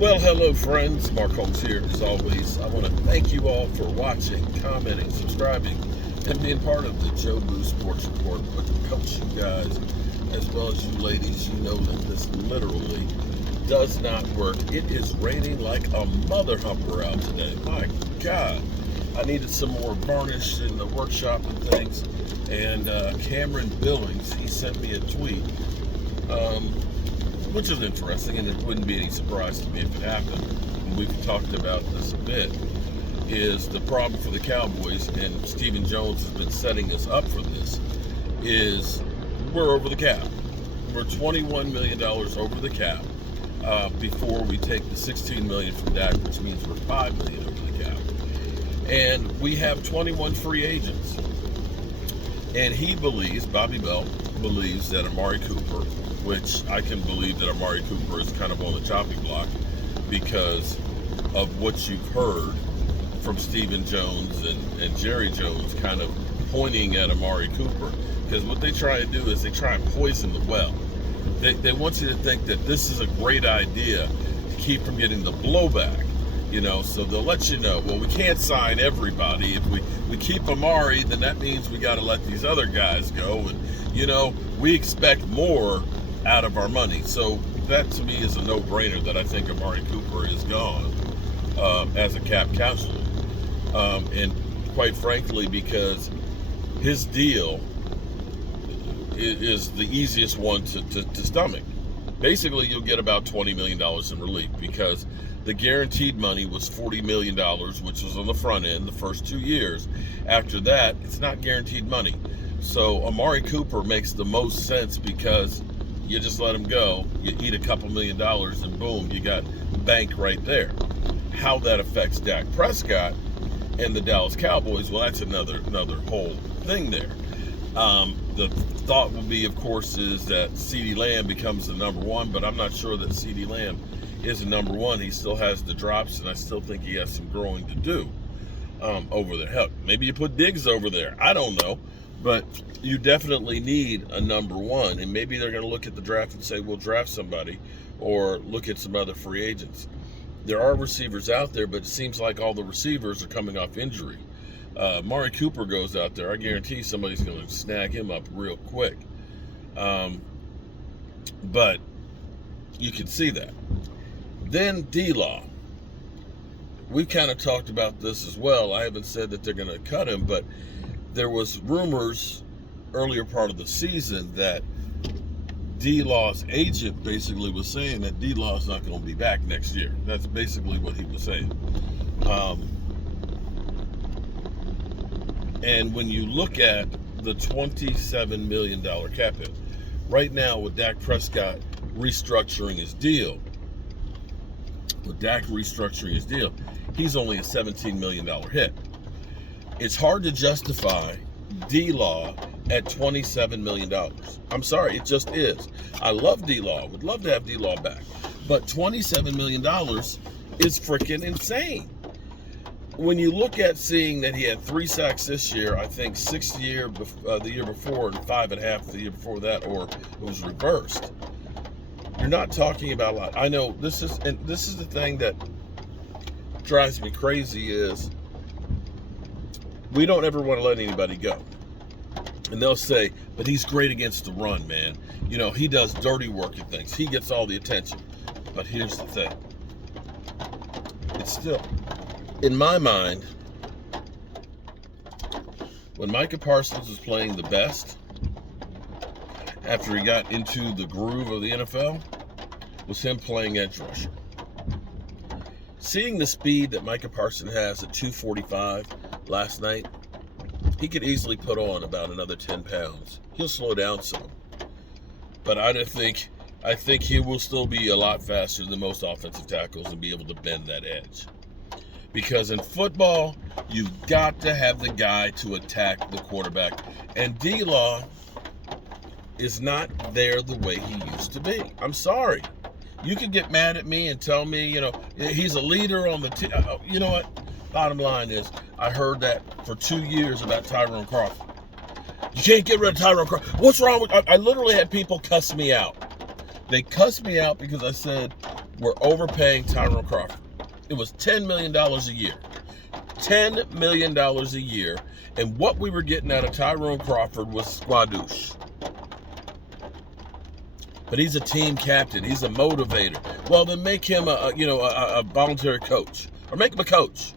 Well, hello, friends. Mark Holmes here. As always, I want to thank you all for watching, commenting, subscribing, and being part of the Joe Blue Sports Report. But to coach you guys, as well as you ladies, you know that this literally does not work. It is raining like a mother humper out today. My God. I needed some more varnish in the workshop and things. And Cameron Billings, he sent me a tweet. Which is interesting, and it wouldn't be any surprise to me if it happened. And we've talked about this a bit. Is the problem for the Cowboys, and Stephen Jones has been setting us up for this, is we're over the cap. We're $21 million over the cap before we take the $16 million from Dak, which means we're $5 million over the cap. And we have 21 free agents. And he believes, Bobby Bell believes that Amari Cooper, which I can believe that Amari Cooper is kind of on the chopping block because of what you've heard from Stephen Jones and Jerry Jones kind of pointing at Amari Cooper. Because what they try to do is they try and poison the well. They want you to think that this is a great idea to keep from getting the blowback. So they'll let you know, well, we can't sign everybody. If we keep Amari, then that means we got to let these other guys go. And, we expect more out of our money. So that to me is a no-brainer that I think Amari Cooper is gone as a cap casualty. And quite frankly, because his deal is the easiest one to stomach. Basically, you'll get about $20 million in relief because the guaranteed money was $40 million, which was on the front end the first 2 years. After that, it's not guaranteed money. So Amari Cooper makes the most sense because you just let him go, you eat a couple $1 million, and boom, you got bank right there. How that affects Dak Prescott and the Dallas Cowboys, well, that's another whole thing there. The thought will be, of course, is that CeeDee Lamb becomes the number one, but I'm not sure that CeeDee Lamb is the number one. He still has the drops, and I still think he has some growing to do over there. Hell, maybe you put Diggs over there. I don't know. But you definitely need a number one, and maybe they're going to look at the draft and say, we'll draft somebody, or look at some other free agents. There are receivers out there, but it seems like all the receivers are coming off injury. Amari Cooper goes out there, I guarantee somebody's going to snag him up real quick. But you can see that. Then D-Law. We kind of talked about this as well. I haven't said that they're going to cut him, but there was rumors earlier part of the season that D-Law's agent basically was saying that D-Law is not going to be back next year. That's basically what he was saying. And when you look at the $27 million cap hit, right now with Dak Prescott restructuring his deal, he's only a $17 million hit. It's hard to justify D-Law at $27 million. I'm sorry, it just is. I love D-Law. Would love to have D-Law back. But $27 million is freaking insane. When you look at seeing that he had 3 sacks this year, I think 6 the year before, and 5.5 the year before that, or it was reversed. You're not talking about a lot. I know this is the thing that drives me crazy is we don't ever want to let anybody go. And they'll say, but he's great against the run, man. He does dirty work and things. He gets all the attention. But here's the thing. It's still, in my mind, when Micah Parsons was playing the best, after he got into the groove of the NFL, was him playing edge rusher. Seeing the speed that Micah Parsons has at 245 last night, he could easily put on about another 10 pounds. He'll slow down some. But I think he will still be a lot faster than most offensive tackles and be able to bend that edge. Because in football, you've got to have the guy to attack the quarterback. And D-Law is not there the way he used to be. I'm sorry. You can get mad at me and tell me, he's a leader on the team. You know what? Bottom line is, I heard that for 2 years about Tyrone Crawford. You can't get rid of Tyrone Crawford. What's wrong with... I literally had people cuss me out. They cussed me out because I said were overpaying Tyrone Crawford. It was $10 million a year. $10 million a year. And what we were getting out of Tyrone Crawford was squadouche. But he's a team captain. He's a motivator. Well, then make him a voluntary coach. Or make him a coach.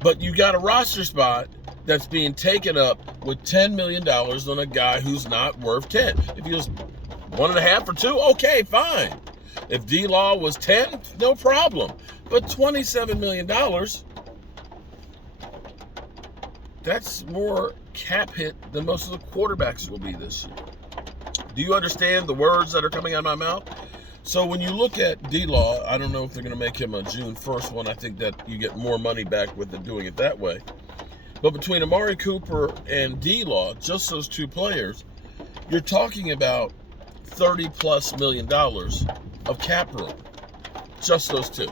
But you got a roster spot that's being taken up with $10 million on a guy who's not worth 10. If he was 1.5 or 2, okay, fine. If D-Law was 10, no problem. But $27 million, that's more cap hit than most of the quarterbacks will be this year. Do you understand the words that are coming out of my mouth? So when you look at D-Law, I don't know if they're going to make him a June 1st one. I think that you get more money back with it doing it that way. But between Amari Cooper and D-Law, just those two players, you're talking about $30+ million of cap room. Just those two.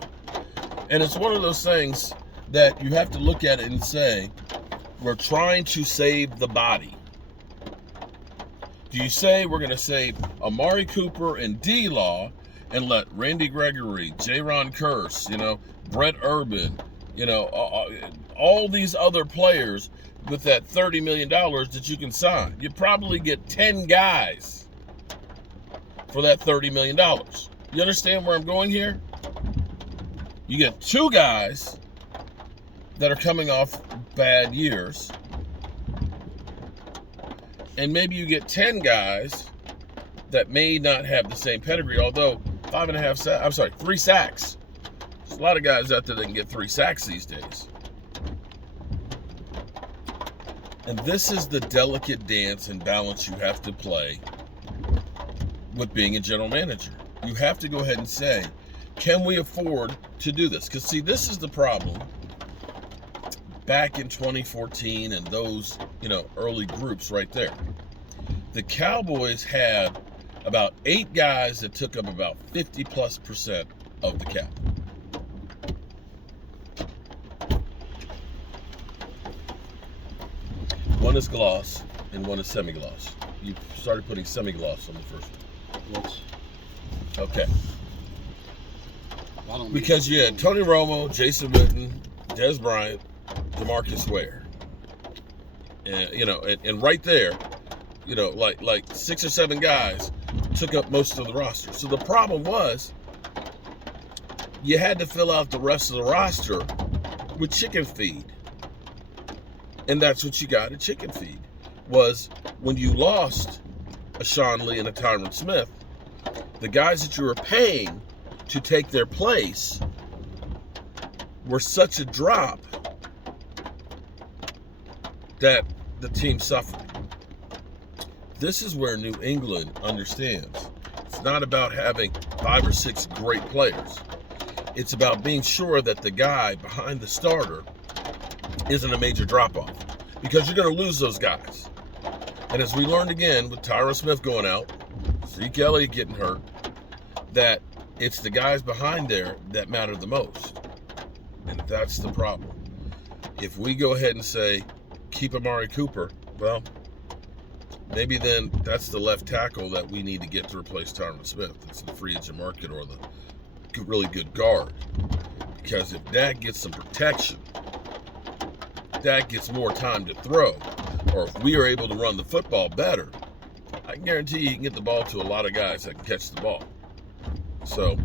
And it's one of those things that you have to look at it and say, we're trying to save the body. Do you say we're going to save Amari Cooper and D-Law and let Randy Gregory, Jaron Kearse, Brett Urban, all these other players with that $30 million that you can sign? You probably get 10 guys for that $30 million. You understand where I'm going here? You get 2 guys that are coming off bad years, and maybe you get 10 guys that may not have the same pedigree, although 3 sacks. There's a lot of guys out there that can get 3 sacks these days. And this is the delicate dance and balance you have to play with being a general manager. You have to go ahead and say, can we afford to do this? Because, see, this is the problem back in 2014 and those, early groups right there. The Cowboys had about 8 guys that took up about 50+% of the cap. One is gloss and one is semi-gloss. You started putting semi-gloss on the first one. Yes. Okay. Because you had Tony Romo, Jason Witten, Des Bryant, DeMarcus Ware. And right there, like 6 or 7 guys took up most of the roster. So the problem was you had to fill out the rest of the roster with chicken feed. And that's what you got at chicken feed, was when you lost a Sean Lee and a Tyron Smith, the guys that you were paying to take their place were such a drop that the team suffered. This is where New England understands. It's not about having 5 or 6 great players. It's about being sure that the guy behind the starter isn't a major drop-off, because you're going to lose those guys. And as we learned again with Tyron Smith going out, Zeke Elliott getting hurt, that it's the guys behind there that matter the most. And that's the problem. If we go ahead and say, keep Amari Cooper, well, maybe then that's the left tackle that we need to get to replace Tyron Smith. It's the free agent market, or the really good guard. Because if that gets some protection, that gets more time to throw, or if we are able to run the football better, I can guarantee you can get the ball to a lot of guys that can catch the ball. So,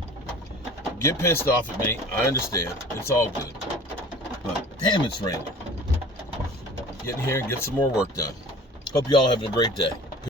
get pissed off at me. I understand. It's all good. But damn, it's raining. Get in here and get some more work done. Hope y'all having a great day.